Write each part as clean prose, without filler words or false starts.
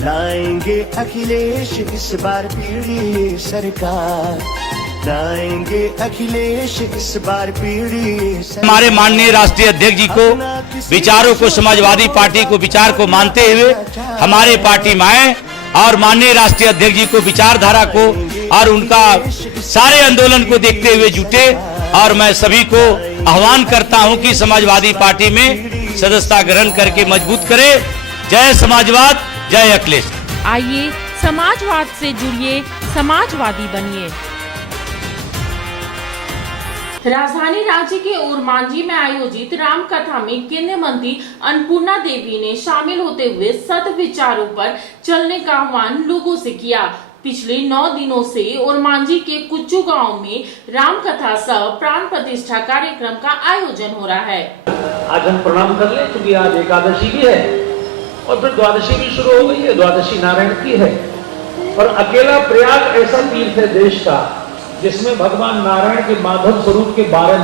लाएंगे अखिलेश इस बार पीढ़ी सरकार, लाएंगे अखिलेश इस बार पीढ़ी सरकार। हमारे माननीय राष्ट्रीय अध्यक्ष जी को विचारों को, समाजवादी पार्टी को विचार को मानते हुए हमारे पार्टी में आए और माननीय राष्ट्रीय अध्यक्ष जी को विचारधारा को और उनका सारे आंदोलन को देखते हुए जुटे। और मैं सभी को आह्वान करता हूं कि समाजवादी पार्टी में सदस्यता ग्रहण करके मजबूत करें। जय समाजवाद, जय अखिलेश। आइए समाजवाद से जुड़िए, समाजवादी बनिए। राजधानी रांची के ओरमांझी में आयोजित रामकथा में केंद्रीय मंत्री अन्नपूर्णा देवी ने शामिल होते हुए सत विचारों पर चलने का आह्वान लोगों से किया। पिछले 9 दिनों से ओरमांझी के कुच्चू गांव में रामकथा सह प्राण प्रतिष्ठा कार्यक्रम का आयोजन हो रहा है। आज हम प्रणाम कर ले क्योंकि आज एकादशी भी है और फिर द्वादशी भी शुरू हो गई है। द्वादशी नारायण की है और अकेला प्रयाग ऐसा तीर्थ है देश का जिसमें भगवान नारायण के माधव स्वरूप के 12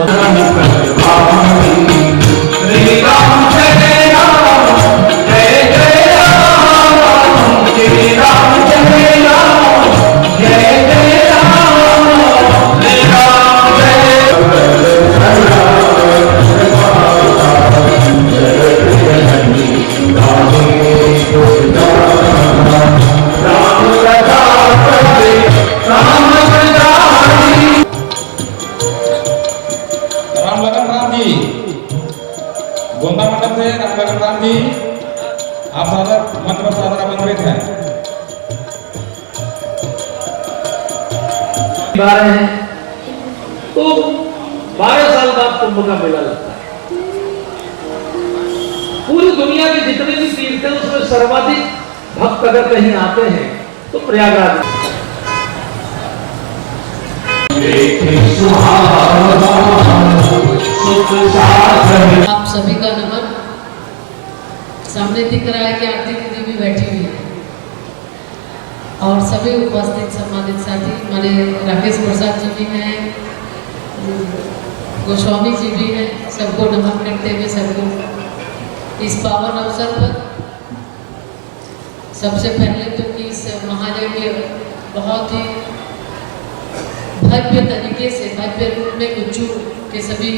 गोंदा मंडल से राम जी आप सादर मंच पर सादर आमंत्रित हैं। तो 12 साल बाद कुंभ का मेला लगता है। पूरी दुनिया के जितने भी तीर्थ हैं उसमें सर्वाधिक भक्त अगर कहीं आते हैं तो प्रयागराज। आप सभी का नमन। सामने दिख रहा है कि आरती दीदी भी बैठी हुई है और सभी उपस्थित सम्मानित साथी हमारे राकेश प्रसाद जी भी हैं, गोस्वामी जी भी हैं। सबको नमन करते हुए सबको इस पावन अवसर पर सबसे पहले तो कि इस महायज्ञ बहुत ही भव्य तरीके से, भव्य रूप में कुच्चू के सभी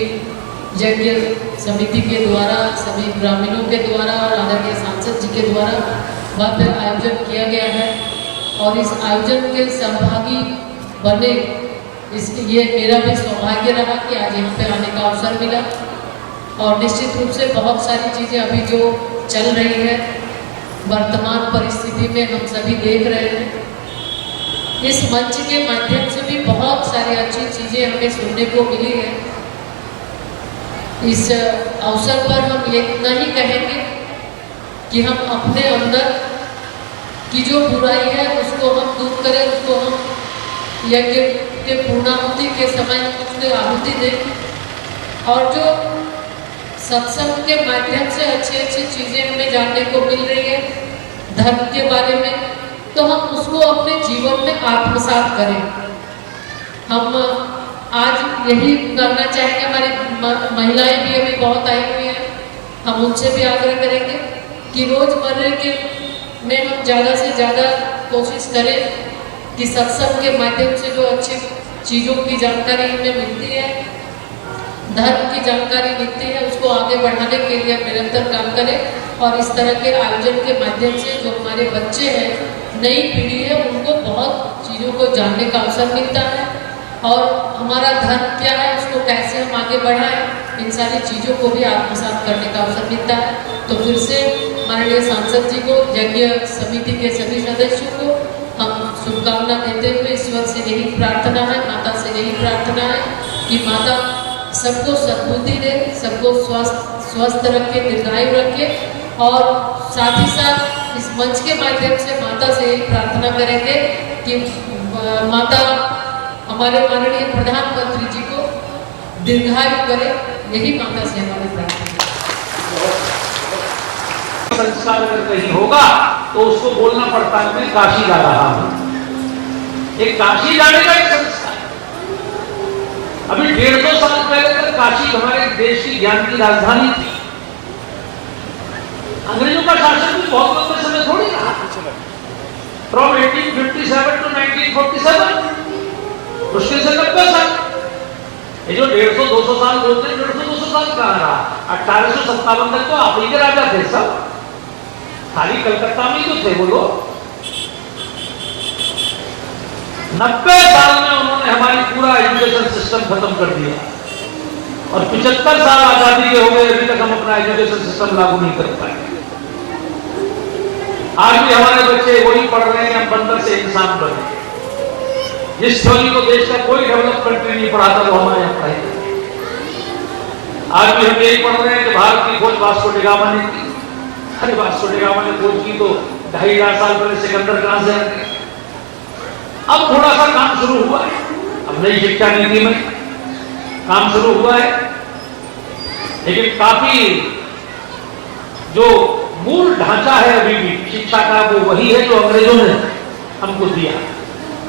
यज्ञ समिति के द्वारा, सभी ग्रामीणों के द्वारा और आदरणीय सांसद जी के द्वारा भव्य आयोजन किया गया है और इस आयोजन के सहभागी बने, ये मेरा भी सौभाग्य रहा कि आज यहाँ पे आने का अवसर मिला। और निश्चित रूप से बहुत सारी चीज़ें अभी जो चल रही है वर्तमान परिस्थिति में हम सभी देख रहे हैं। इस मंच के माध्यम से भी बहुत सारी अच्छी चीज़ें हमें सुनने को मिली है। इस अवसर पर हम ये इतना ही कहेंगे कि हम अपने अंदर की जो बुराई है उसको हम दूर करें, उसको हम यज्ञ के पूर्णाहुति के समय उसको आहुति दें और जो सत्संग के माध्यम से अच्छी अच्छी चीज़ें हमें जानने को मिल रही है धर्म के बारे में, तो हम उसको अपने जीवन में आत्मसात करें। हम आज यही करना चाहेंगे। हमारी महिलाएं भी अभी बहुत आई हुई हैं, हम उनसे भी आग्रह करेंगे कि रोजमर्रे के में हम ज़्यादा से ज़्यादा कोशिश करें कि सत्संग के माध्यम से जो अच्छी चीज़ों की जानकारी हमें मिलती है, धर्म की जानकारी मिलती है, उसको आगे बढ़ाने के लिए निरंतर काम करें। और इस तरह के आयोजन के माध्यम से जो हमारे बच्चे हैं, नई पीढ़ी है, उनको बहुत चीज़ों को जानने का अवसर मिलता है और हमारा धर्म क्या है उसको कैसे हम आगे बढ़ाएं, इन सारी चीज़ों को भी आत्मसात करने का अवसर मिलता है। तो फिर से माननीय सांसद जी को, यज्ञ समिति के सभी सदस्यों को हम शुभकामना देते हुए ईश्वर से यही प्रार्थना है, माता से यही प्रार्थना है कि माता सबको सद्बुद्धि दे, सबको स्वस्थ रखे, दीर्घायु रखे। और साथ ही साथ इस मंच के माध्यम से माता से यही प्रार्थना करेंगे कि माता हमारे माननीय प्रधानमंत्री जी को दीर्घायु करे, यही माता से हमारी प्रार्थना है। संस्कार अगर कहीं होगा तो उसको बोलना पड़ता है मैं काशी जा रहा हूं। एक काशी जाने का एक संस्कार। अभी 150 साल पहले तक काशी हमारे देश की ज्ञान की राजधानी थी। अंग्रेजों का शासन भी बहुत लंबे समय थोड़ी रहा। फ्रॉम 1857 टू 1947, मुश्किल से 90 साल। ये जो 150-200 साल बोलते हैं, 150-200 साल कहाँ रहा? 1857 तक तो आप ही के राजा थे सब, खाली कलकत्ता में तो थे वो लोग। 90 साल में उन्होंने हमारी पूरा एजुकेशन सिस्टम खत्म कर दिया, और 75 साल आजादी के हो गए, अभी तक हम अपना एजुकेशन सिस्टम लागू नहीं कर पाए। आज भी हमारे बच्चे वही पढ़ रहे हैं, हम बंदर से इंसान बने। जिस थ्योरी को देश का कोई डेवलप कंट्री नहीं पढ़ाता, वो हमारे यहाँ पढ़ाई। आज भी हम यही पढ़ रहे हैं कि भारत की खोज वास्को डी गामा ने की। अरे वास्को डी गामा ने खोज की तो 2,500 साल पहले सिकंदर कहां से आ गए? अब थोड़ा सा काम शुरू हुआ है, अब नई शिक्षा नीति में काम शुरू हुआ है, लेकिन काफी जो मूल ढांचा है अभी भी शिक्षा का, वो वही है जो अंग्रेजों ने हमको दिया।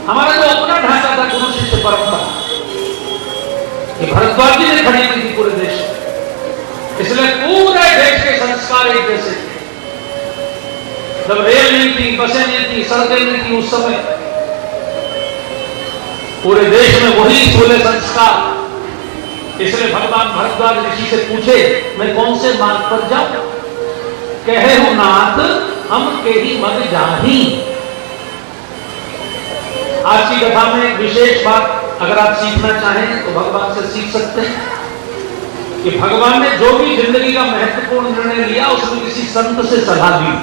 हमारा जो अपना ढांचा था गुरु शिष्य परंपरा, ये भरद्वाज जी ने खड़ी की थी पूरे देश में, इसलिए पूरे देश के संस्कार एक जैसे थे। जब रेल नहीं थी, बसें नहीं थी, सड़कें नहीं थी, उस समय पूरे देश में वही छोले संस्कार। इसलिए भगवान भरद्वाज ऋषि से पूछे, मैं कौन से मार्ग पर जाऊं? कहे हो नाथ हम के ही मग जाही। आज की कथा में एक विशेष बात अगर आप सीखना चाहें तो भगवान से सीख सकते हैं कि भगवान ने जो भी जिंदगी का महत्वपूर्ण निर्णय लिया, उसमें किसी संत से सलाह ली।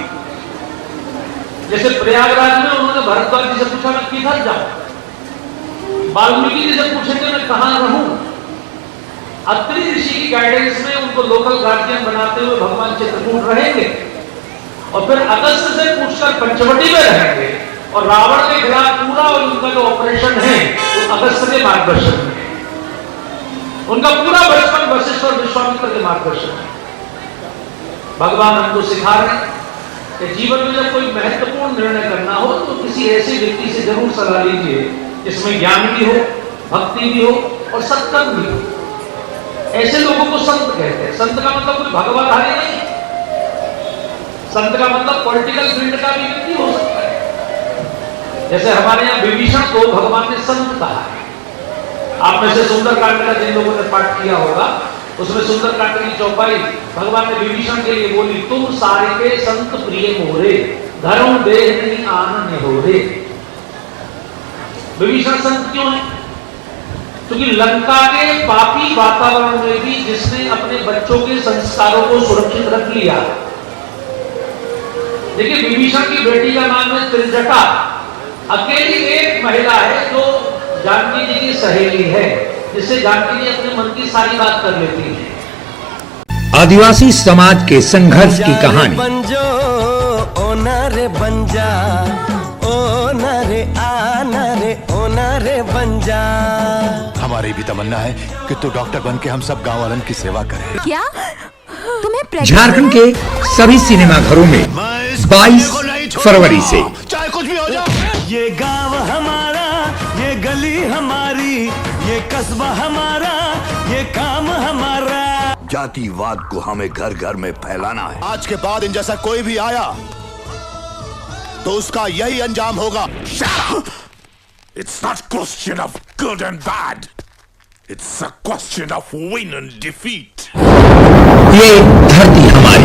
जैसे प्रयागराज में उन्होंने भरद्वाज जी से पूछा, मैं किधर जाऊं? वाल्मीकि जी से पूछेंगे, मैं कहां रहूं? अत्रि ऋषि की गाइडेंस में उनको लोकल गार्जियन बनाते हुए भगवान चित्रकूट रहेंगे, और फिर अगस्त से पूछकर पंचवटी में रहेंगे, और रावण के खिलाफ पूरा और उनका जो ऑपरेशन है वो अगस्त के मार्गदर्शन में। उनका पूरा बचपन वशिष्ठ और विश्वामित्र के मार्गदर्शन में। भगवान हमको सिखा रहे हैं कि जीवन में जब कोई महत्वपूर्ण निर्णय करना हो तो किसी ऐसे व्यक्ति से जरूर सलाह लीजिए जिसमें ज्ञान भी हो, भक्ति भी हो और सत्कर्म भी हो। ऐसे लोगों को संत कहते हैं। संत का मतलब कोई भगवाधारी नहीं, संत का मतलब पॉलिटिकल फील्ड का भी व्यक्ति हो सकता है। जैसे हमारे यहाँ विभीषण को भगवान ने संत कहा है। आप में से सुंदरकांड का जिन लोगों ने पाठ किया होगा, उसमें सुंदरकांड की चौपाई भगवान ने विभीषण के लिए बोली, तुम सारे के संत प्रिय मोरे, धर्म देह नहीं आन होरे। विभीषण संत क्यों है? क्योंकि लंका के पापी वातावरण में भी जिसने अपने बच्चों के संस्कारों को सुरक्षित रख लिया। देखिए, विभीषण की बेटी का नाम है त्रिजटा। अकेली एक महिला है जो जानकी जी की सहेली है, जिससे जानकी जी अपने मन की सारी बात कर लेती है। आदिवासी समाज के संघर्ष की कहानी। बंजो ओनरे बंजा, ओनरे आनरे ओनरे बंजा। हमारी भी तमन्ना है कि तू डॉक्टर बन के हम सब गांव वालों की सेवा करे। क्या तुम्हें झारखंड के सभी सिनेमा घरों में 22 फरवरी से चाहे कुछ भी हो जाए, ये गांव हमारा, ये गली हमारी, ये कस्बा हमारा, ये काम हमारा। जातिवाद को हमें घर घर में फैलाना है। आज के बाद इन जैसा कोई भी आया तो उसका यही अंजाम होगा। It's not a question of good and bad. It's a question of win and defeat. ये धरती हमारी।